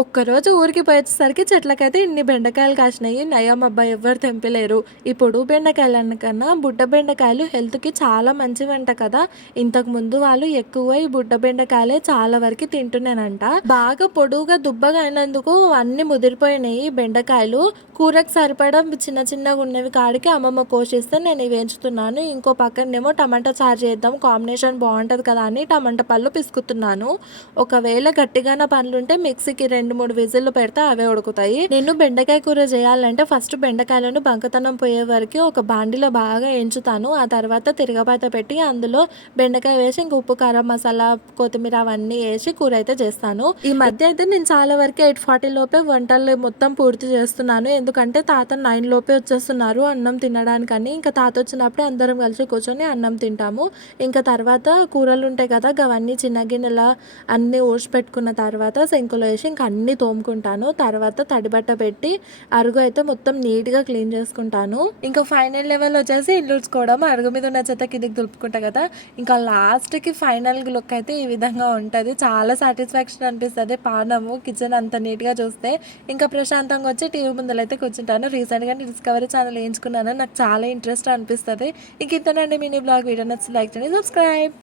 ఒక్కరోజు ఊరికి పోయేసరికి చెట్లకైతే ఇన్ని బెండకాయలు కాసినాయి. నయం అబ్బా! ఎవ్వరు తెంపలేరు. ఇప్పుడు బెండకాయలకన్నా బుడ్డ బెండకాయలు హెల్త్‌కి చాలా మంచివంట కదా! ఇంతకుముందు వాళ్ళు ఎక్కువ ఈ బుడ్డ బెండకాయలే చాలా వరకి తింటున్నానంట. బాగా పొడువుగా దుబ్బగా అయినందుకు అన్నీ ముదిరిపోయినాయి బెండకాయలు. కూరకు సరిపడా చిన్న చిన్నగున్నవి కాడికి అమ్మమ్మ కోసిస్తే నేను ఇవి ఎంచుతున్నాను. ఇంకో పక్కనేమో టమాటా చారు చేద్దాం కాంబినేషన్ బావుంటది కదా అని టమాటా పళ్ళు పిసుకుతున్నాను. ఒకవేళ గట్టిగాన పనులుంటే మిక్సీకి 2, 3 విజిల్లు పెడితే అవే ఉడుకుతాయి. నేను బెండకాయ కూర చేయాలంటే ఫస్ట్ బెండకాయలను బంకతనం పోయే వరకు ఒక బాండిలో బాగా ఎంచుతాను. ఆ తర్వాత తిరగబాత పెట్టి అందులో బెండకాయ వేసి ఇంక ఉప్పు, కారం, మసాలా, కొత్తిమీర అవన్నీ వేసి కూర అయితే చేస్తాను. ఈ మధ్య అయితే నేను చాలా వరకు 8:40 లోపే వంటలు మొత్తం పూర్తి చేస్తున్నాను. ఎందుకంటే తాత 9 లోపే వచ్చేస్తున్నారు అన్నం తినడానికని. ఇంకా తాత వచ్చినప్పుడే అందరం కలిసి కూర్చొని అన్నం తింటాము. ఇంకా తర్వాత కూరలు ఉంటాయి కదా అవన్నీ చిన్న గిన్నెల అన్నీ ఊడ్చిపెట్టుకున్న తర్వాత సింకులో వేసి ఇంక అన్నీ తోముకుంటాను. తర్వాత తడిబట్ట పెట్టి అరుగు అయితే మొత్తం నీట్‌గా క్లీన్ చేసుకుంటాను. ఇంకా ఫైనల్ లెవెల్ వచ్చేసి ఇల్లు ఊడ్చుకోవడం. అరుగు మీద ఉన్న చెత్త కిందకి దులుపుకుంటా కదా! ఇంకా లాస్ట్‌కి ఫైనల్ లుక్ అయితే ఈ విధంగా ఉంటది. చాలా సాటిస్ఫాక్షన్ అనిపిస్తది. పానము కిచెన్ అంత నీట్‌గా చూస్తే. ఇంకా ప్రశాంతంగా వచ్చి టీవీ ముందలైతే కూర్చుంటాను. రీసెంట్‌గానే డిస్కవరీ ఛానల్ ఏయించుకున్నాను. నాకు చాలా ఇంట్రెస్ట్ అనిపిస్తది. ఇంక ఇంతేనండి మినీ బ్లాగ్. వీడియో నచ్చితే లైక్ చేయండి, సబ్స్క్రైబ్.